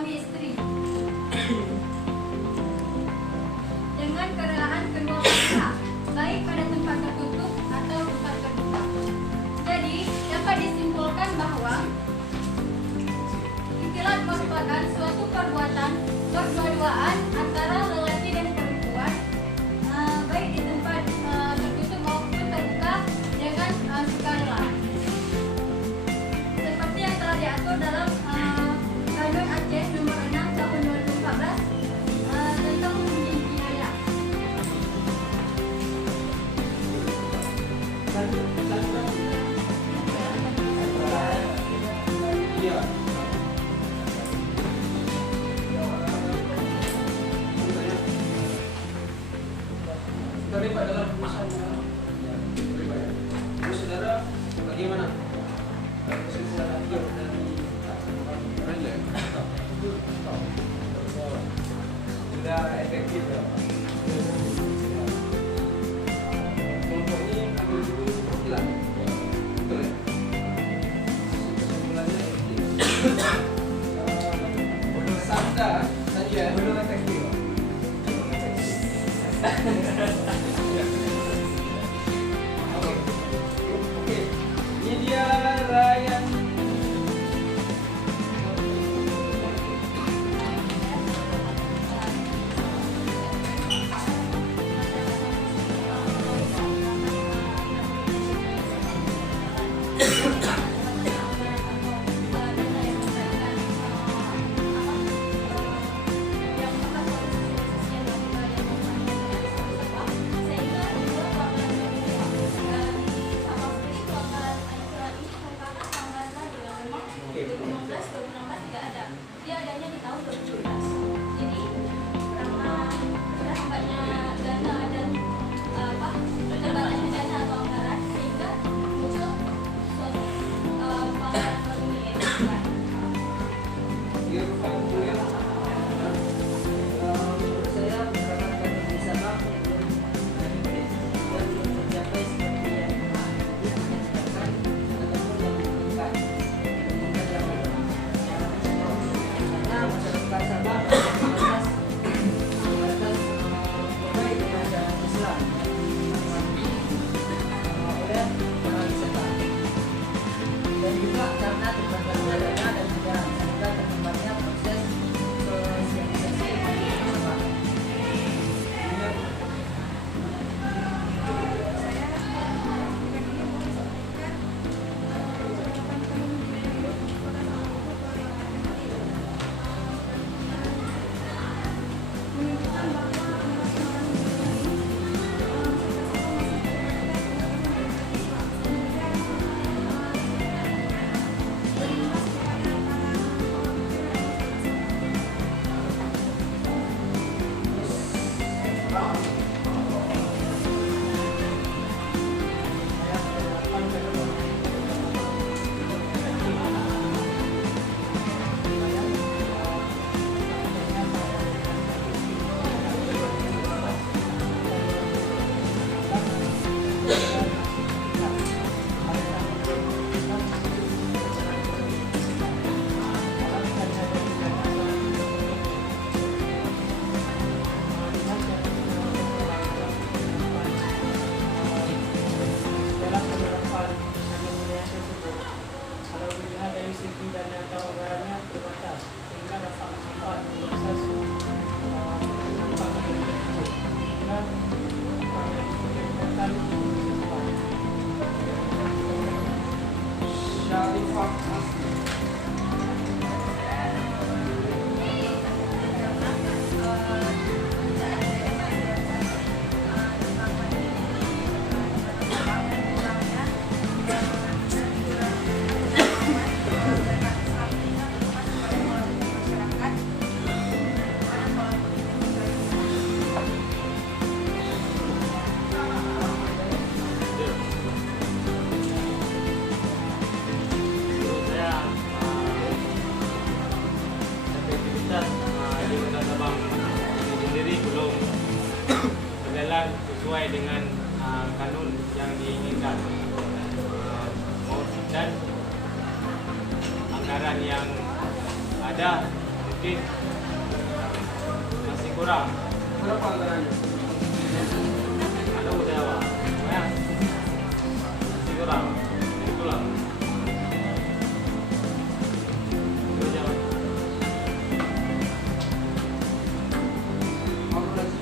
suami istri dengan kerelaan kedua belah pihak, baik pada tempat tertutup atau tempat terbuka. Jadi dapat disimpulkan bahwa ikhtilat merupakan suatu perbuatan berdua-duaan antara lelaki dan perempuan, baik di tempat tertutup maupun terbuka dengan sukarela. Seperti yang telah diatur dalam Kanun Aceh nomor 6 tahun 2014 tentang hukum jinayah. Terlibat dalam urusannya. Saudara, bagaimana? Sudah efektif ya? Kelompok ini ambil dulu hilang. Betul ya? Kesimpulannya efektif. Sabda tadi ya, belum efektif. Oke. Ini dia Ryan. Dia adanya di tahun 2017. Jadi karena terhambatnya dana dan terbatasnya dana atau anggaran sehingga muncul suatu pelanggaran baru ini. Menurut saya karena kami di sana belum tercapai seperti yang diinginkan ataupun yang diinginkan. Karena masyarakat Sabah batas baik kepada Islam oleh para wisata dan juga karena terbatasnya dana dan juga sehingga terhambatnya proses sosialisasi Sabah. Dalam penerapan hanya tersebut, kalau dilihat dari segi dana atau anggarannya terbatas, sehingga dapat manfaat untuk satu manfaat tertentu. Dan kegiatan Syarifah Asli. sesuai dengan kanun yang diinginkan dan anggaran yang ada mungkin masih kurang. Berapa anggarannya? Ada budaya Pak, ya masih kurang, jadi pulang. Itu aja Pak. Apa lagi?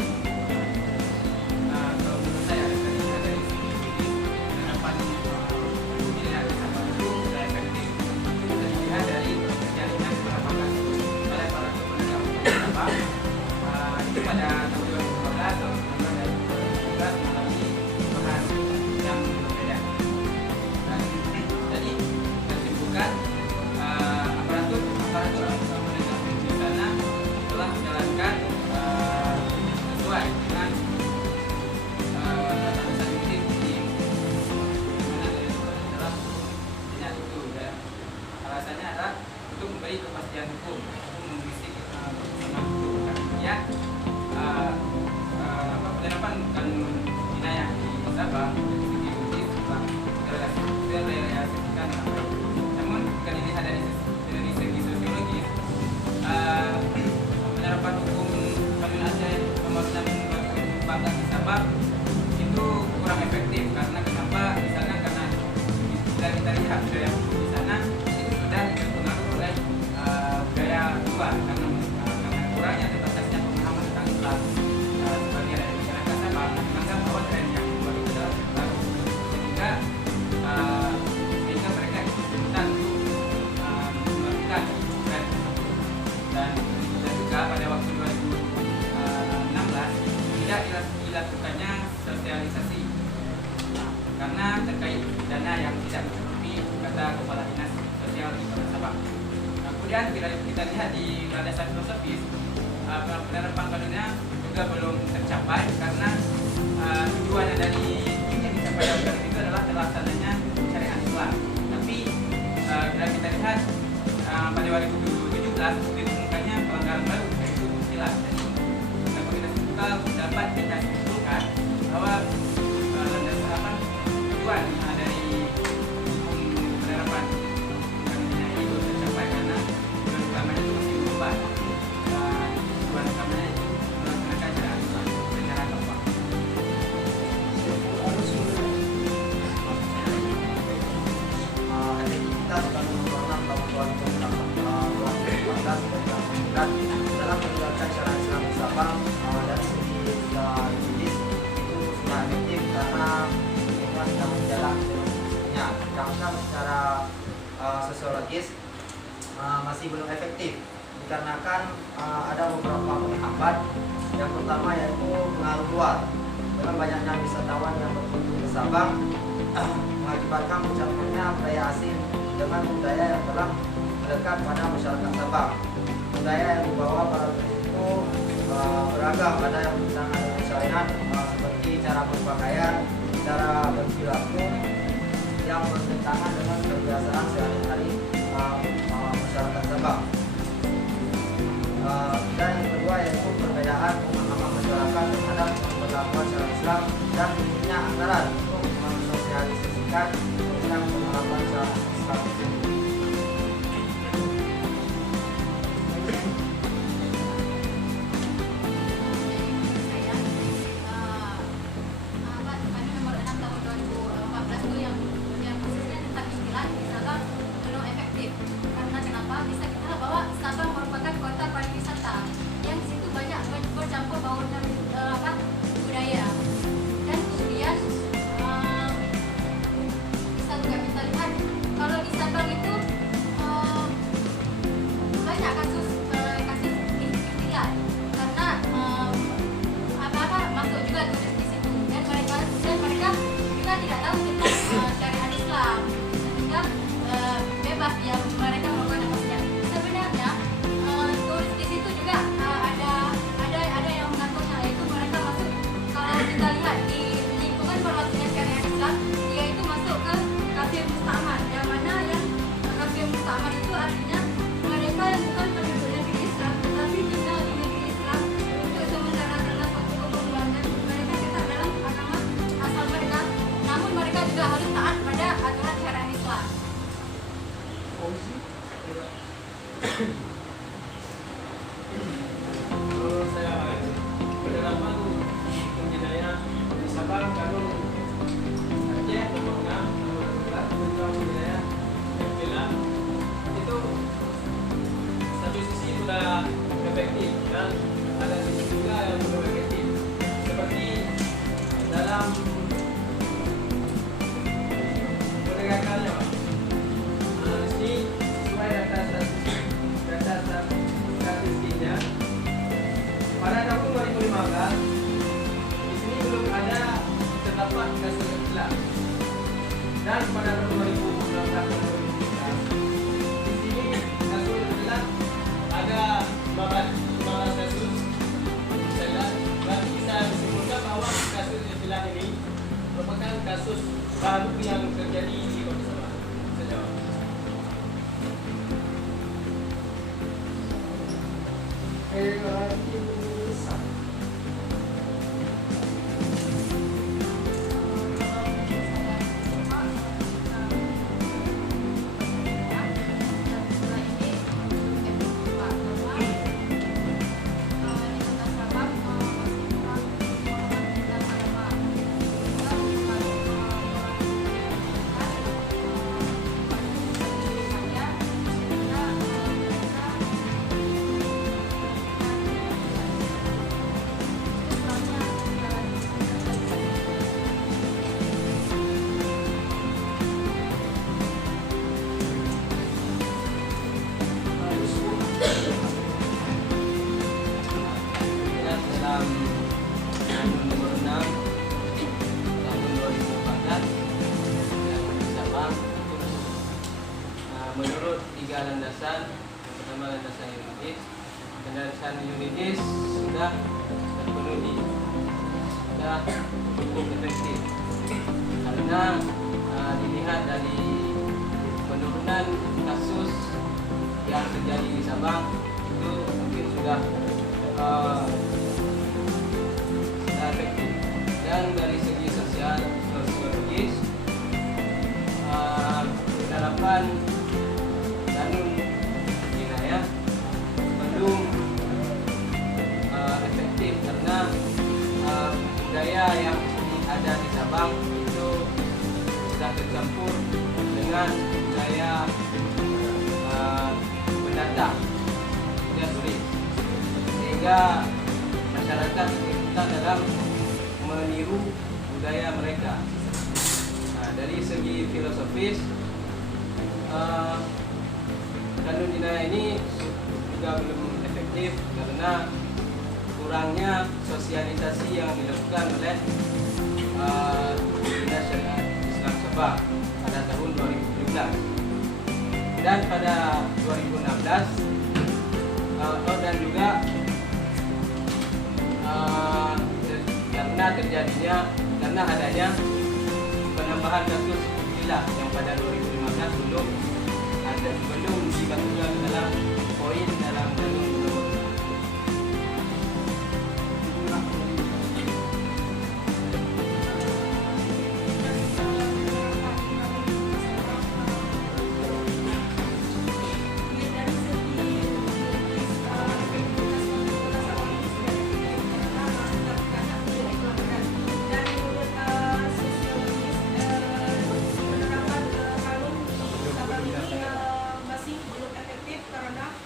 Nah, kalau menurut saya dari segi penerapan pemilihan sama itu sudah efektif. Bisa dilihat dari jalinan penerapan oleh para penegak hukum itu pada tahun 2015 atau 2019 mengalami perubahan yang berbeda. Dan jadi disimpulkan aparatur penegak hukum di sana telah menjalankan sesuai dengan alasan motif di mana dari dalam tindak itu ya. Alasannya adalah untuk memberi kepastian hukum, untuk mengisi kepastian hukum. Kemudian penerapan kanun jinayah di Sabah di motif telah terrealisasikan. Namun jika dilihat dari segi sosiologis, penerapan hukum kanun Aceh nomor 6/14 di Sabah itu kurang efektif karena kenapa? Misalnya karena bila kita lihat budaya hukum di sana itu sudah dipengaruhi oleh budaya luar karena kurangnya terbatasnya pemahaman tentang Islam sebagian dari masyarakat Sabah menganggap bahwa tren yang baru adalah baru sehingga mereka kesulitan untuk melakukan tren tersebut dan juga pada waktu 2016 tidak dilakukannya sosialisasi karena terkait dana yang tidak mencukupi, kata Kepala Dinas Sosial di Kota Sabah. Nah, kemudian kita lihat di landasan filosofis penerapan kanunnya juga belum tercapai karena tujuannya dari ingin dicapai dalam kanun itu adalah terlaksananya syariat Islam. Tapi bila kita lihat pada 2017 ditemukannya pelanggaran baru yaitu khilaf. Jadi dapat kita simpulkan bahwa landasan tujuan dari penerapan kanunnya itu tercapai karena tujuan utamanya itu masih berubah. Tujuan utamanya itu melaksanakan syariat Islam secara gampang. Efektivitas kanun nomor 6 tahun 2014 dalam menegakkan syariat Islam di Sabang dari segi juridis itu sudah efektif karena kita sedang berjalan seterusnya. Sedangkan secara sosiologis masih belum efektif dikarenakan ada beberapa penghambat. Yang pertama yaitu pengaruh luar. Dengan banyaknya wisatawan yang berkunjung ke Sabang mengakibatkan mencampurnya budaya asing dengan budaya yang telah melekat pada masyarakat Sabang. Budaya yang dibawa para turis itu beragam, ada yang bertentangan dengan syariat seperti cara berpakaian, cara berperilaku yang bertentangan dengan kebiasaan sehari-hari masyarakat Sabang. Dan yang kedua yaitu perbedaan pemahaman masyarakat terhadap pemberlakuan syariat Islam dan minimnya anggaran untuk mensosialisasikan tentang penerapan syariat Islam tersebut. Kanun nomor 6 tahun 2014 itu yang khususnya tentang istilah di Sabang belum efektif. Karena kenapa? Bisa kita lihat bahwa Sabang merupakan kota pariwisata yang situ banyak bercampur baurnya budaya. Dan kemudian efektif dan ada sisi juga yang belum efektif. Seperti dalam penegakannya, Pak. Di sini sesuai data statistiknya pada tahun 2015 di sini belum ada terdapat kasus tercela. Dan pada tahun 2016 dan 2017 di sini kasus tercela ada 15 kasus tercela, dan bisa disebutkan bahwa kasus tercela ini merupakan kasus baru yang terjadi di Kota Sabah sejauh. Dalam Undang Nomor 6 Tahun 2014 yang Sabang, menurut 3 landasan. Yang pertama landasan yuridis. Landasan yuridis sudah terpenuhi, sudah cukup efektif karena dilihat dari penurunan kasus yang terjadi di Sabang itu mungkin sudah efektif. Dan dari segi sosiologis, penerapan kanun jinayah belum efektif karena budaya yang ada di Sabang itu sudah tercampur dengan budaya pendatang, budaya turis, sehingga masyarakat kita dalam meniru budaya mereka. Nah, dari segi filosofis, kanun jinayah ini juga belum efektif karena kurangnya sosialisasi yang dilakukan oleh Dinas Syariat Islam Sabah pada tahun 2017 dan pada 2016 dan juga karena adanya penambahan kasus gila yang pada 2015 belum dimasukkan dalam poin dalam kanun nomor. Masih belum efektif karena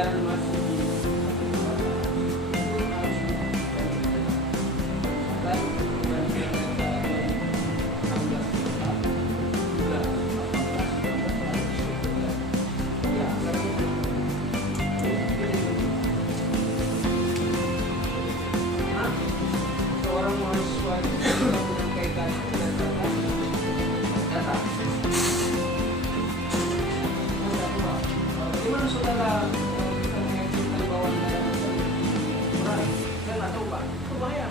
anggaran masih harus sampai perbandingan data 2016 ya seorang mahasiswa itu sudah menyampaikan data. Gimana saudara bisa mengajukan bahwa negara kurang? Saya nggak tahu Pak, itu bahaya.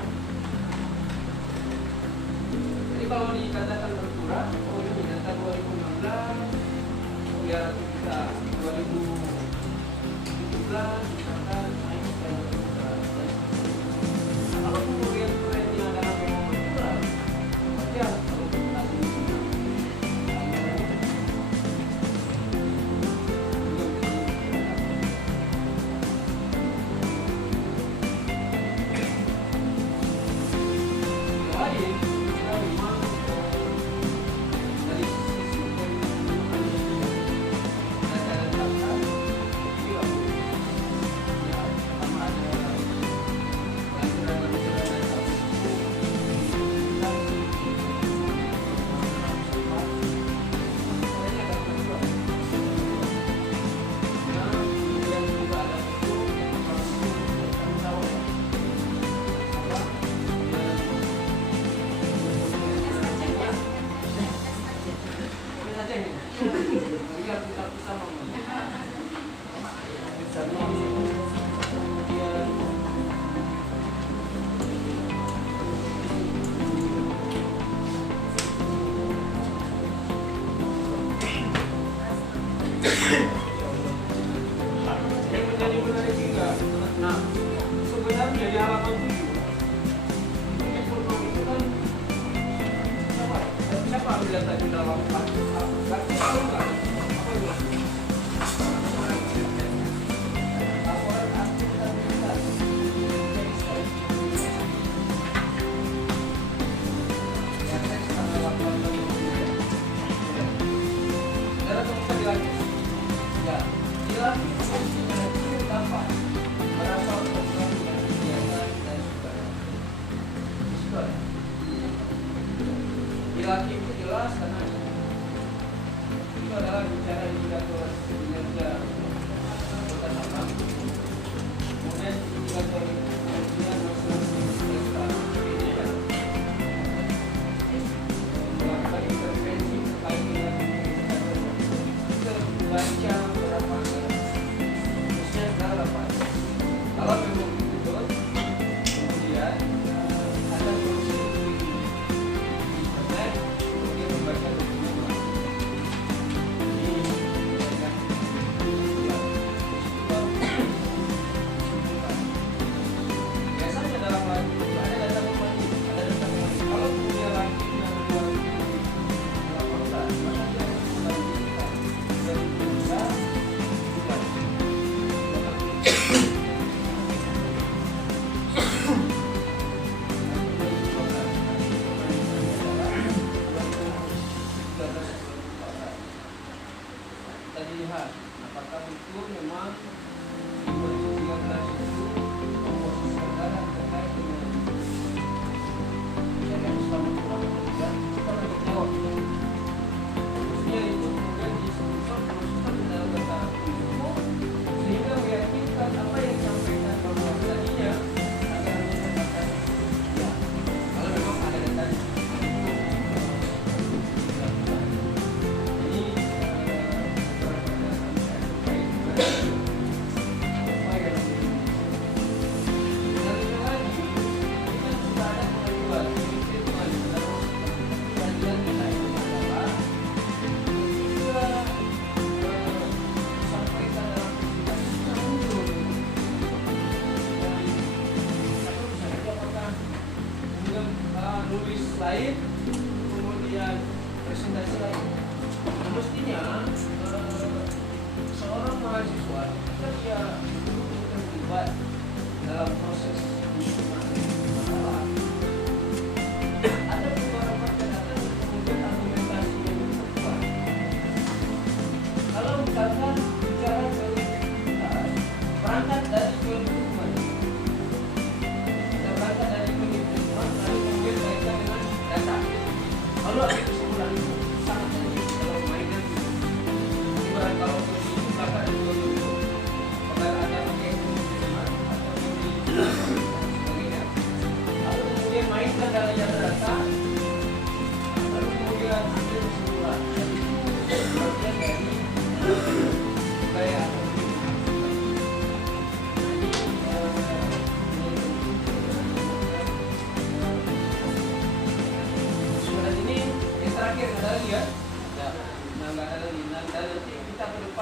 Jadi kalau dikatakan berkurang, oh ini data 2016, oh ya kita 2017 misalkan naik ke kalau kemudian trennya adalah memang berkurang, wajar kalau kita sebenarnya di halaman 7 itu kan siapa ambil data di dalam berarti tahu nggak apa itu laporan akuntabilitas ya saya sekarang laporan saudara temukan di lagi ya di lagi dapat berapa program yang kegiatan dan sebagainya. Di laki itu jelas karena itu adalah bicara indikator kinerja kota Sabang. Kemudian indikator kinerja masing-masing pendidikan. Melakukan intervensi terkait dengan indikator kita baca berapa khususnya berapa. Kalau memang betul, kemudian ada solusi di internet untuk membaca dokumen ulang. Ini biasanya dalam lagu ada data pemain, ada data pemain. Kalau kemudian lakinya 2018, maka dia harus menggantikan 2019. Kita lihat apakah itu memang di 2013 itu komposisi anggaran terkait dengan yang selama kurang dan kita lagi jawab khususnya itu kemudian disebutkan masukkan ke dalam data itu sehingga meyakinkan apa yang disampaikan bahwa tadinya anggarannya terbatas ya kalau memang ada datanya. Nulis lain, kemudian presentasi lain. Nah, mestinya seorang mahasiswa ketika dia terlibat dalam proses masalah, ada beberapa data kemudian argumentasi yang kuat. Kalau misalkan bicara dari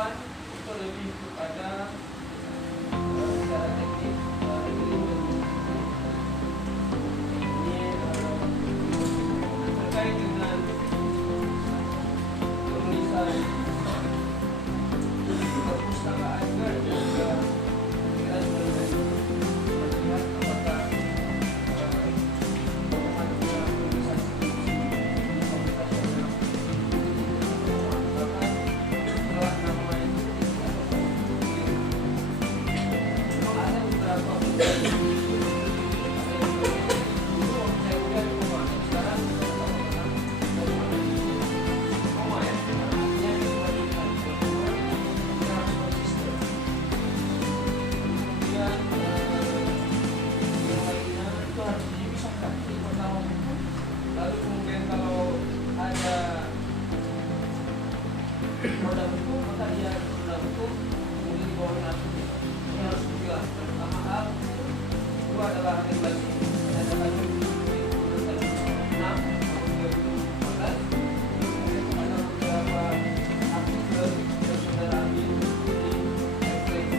depan itu lebih kepada secara teknik ini terkait dengan penulisan perpustakaan dan juga pikiran berbagai melihat apakah bagaimana penulisan skripsi di komunitas yang bahkan setelah nama itu memang ada beberapa lalu kemudian kalau ada produk hukum maka dia produk hukum kemudian di bawah langsung ini harus dijelaskan. Pertama hal itu adalah regulasi dan data tahun 6 tahun 2014 kemudian ada beberapa artikel yang saudara ambil di referensi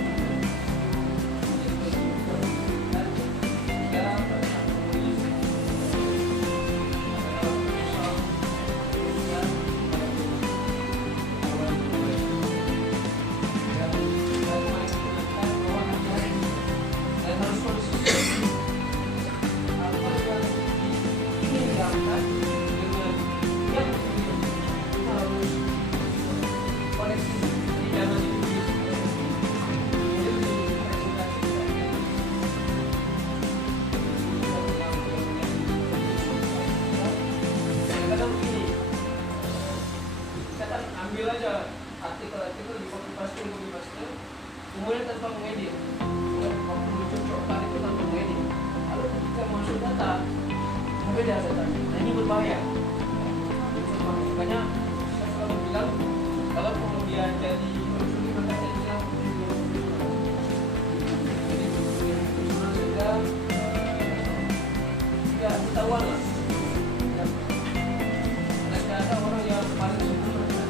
dan juga pada penulis ambil aja artikel-artikel di copy paste, kemudian tanpa mengedit, waktu mencocokkan itu tanpa mengedit. Lalu ketika masuk data, berbeda datanya. Nah ini berbahaya. Makanya saya selalu bilang kalau kemudian jadi konsumen maka saya bilang jadi konsumen sudah tidak ketahuan lah. Karena tidak ada orang yang paling sempurna.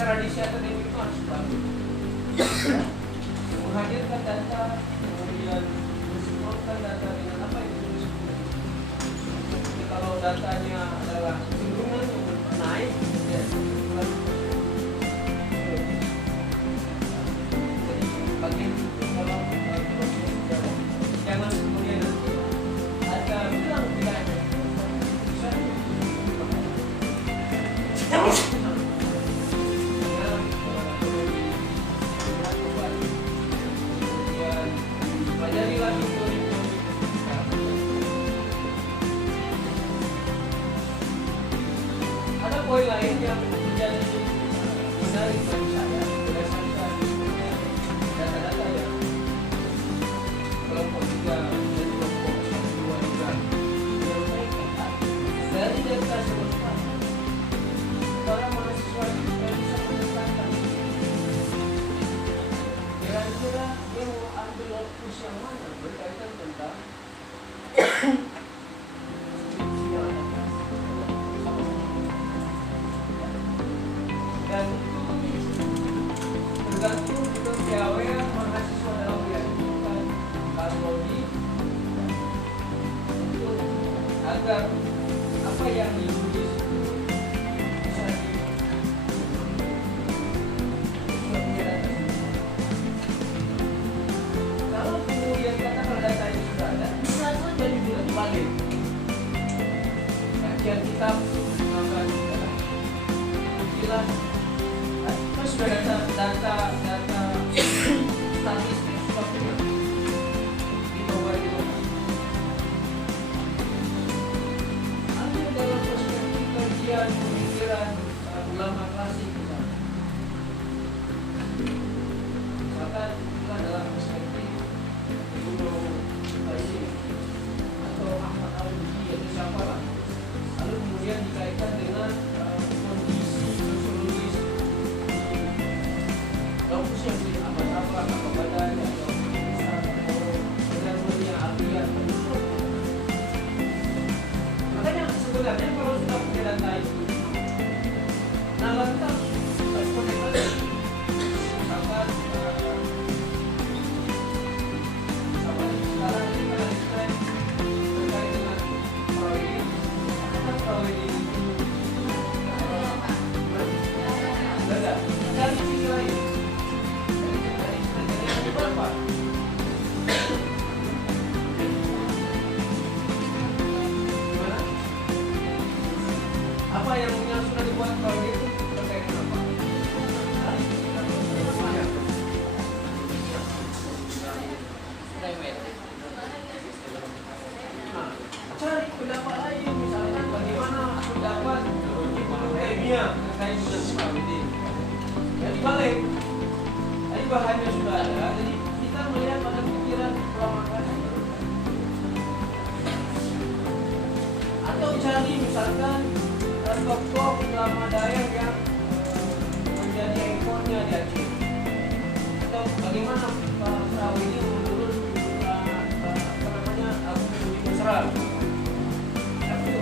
Tradisi akademik itu harus bagus, menghadirkan data, kemudian mensinkronkan data dengan apa yang ditulis. Jadi kalau datanya adalah cenderungan untuk naik, ya jadi bagian dalam proses jalan. Jangan kemudian nanti ada bilang tidak ada. Ada poin lain yang menjadi menarik bagi saya berdasarkan data-data yang kelompok 3 dan kelompok 2 juga menyampaikan dari data sebutkan para mahasiswa juga bisa menyelesaikan kira-kira dia mau ambil lokus yang mana berkaitan tentang dan itu tergantung kepiawaian mahasiswa dalam meyakinkan Kasmodi untuk agar apa yang ditulis bisa kalau kemudian katakan data ini sudah ada, bisa saja dibilang balik kajian kitab maka kan sudah data statistik sudah punya di bawah itu. Ada dalam perspektif apa yang sudah dibuat kalau itu terkait dengan apa? Nah, cari pendapat lain, misalkan bagaimana pendapat ilmiah terkait dengan PKWD. Ya dibalik, tadi bahannya sudah ada, jadi kita melihat pada pikiran ulama tadi. Atau cari misalkan tokoh ulama daerah yang menjadi ekornya di Aceh. Atau bagaimana Pak Perahu ini menurut Abu Budi Mesra. Itu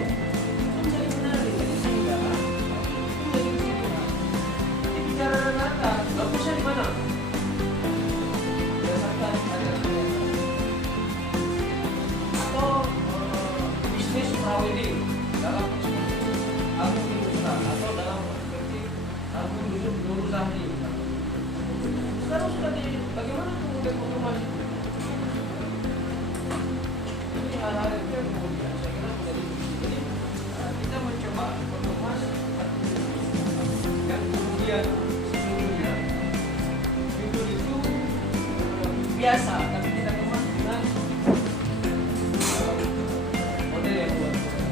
menjadi menarik, jadi sehingga itu menjadi kesimpulan. Jadi bicara data, bagusnya di mana? Berdasarkan ajaran atau bisnis prawedi dalam perspektif Abu Budi Mesra atau dalam perspektif Abu Nur Zahri. Sekarang sudah di bagaimana kemudian otomasi? Ini hal-hal itu yang kemudian saya kira menjadi jadi kita mencoba mengemas dan kemudian sesungguhnya itu biasa tapi kita kemas dengan model yang luar biasa.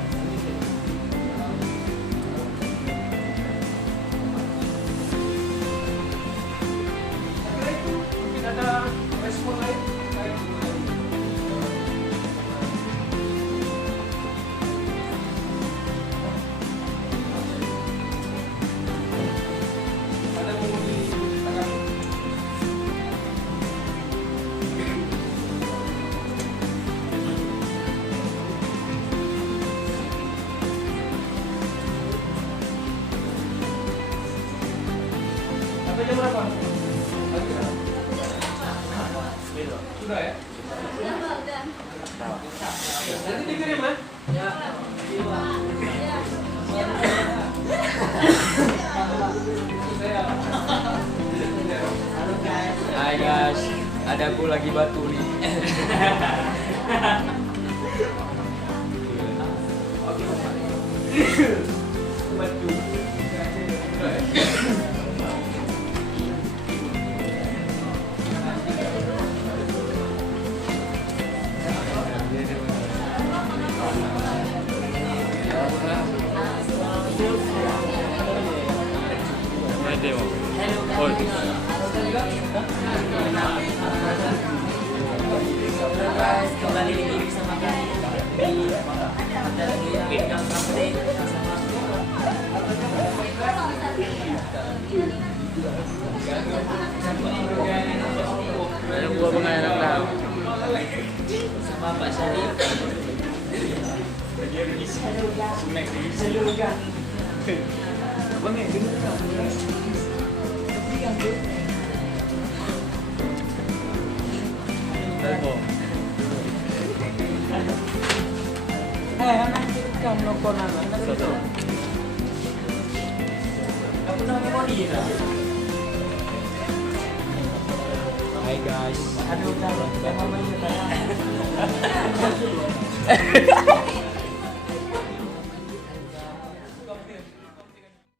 Saya kira itu mungkin ada respon lain terkait dengan ada yang mau dikatakan? Sampai jam berapa? Pagi berapa? Sudah ya? Nanti dikirim ya? Hai guys, ada aku lagi batu nih. Batu. Guys, kembali lagi bersama kami di ada lagi yang update sama Ada gua mengayak tahu. sama Pak Syarif. Seluruh gang. Abang yang dulu kan. Tapi yang dulu. Anak kita melakukan anak itu. Kamu nak mau dia? Hai guys. Aduh, kalau sama mamanya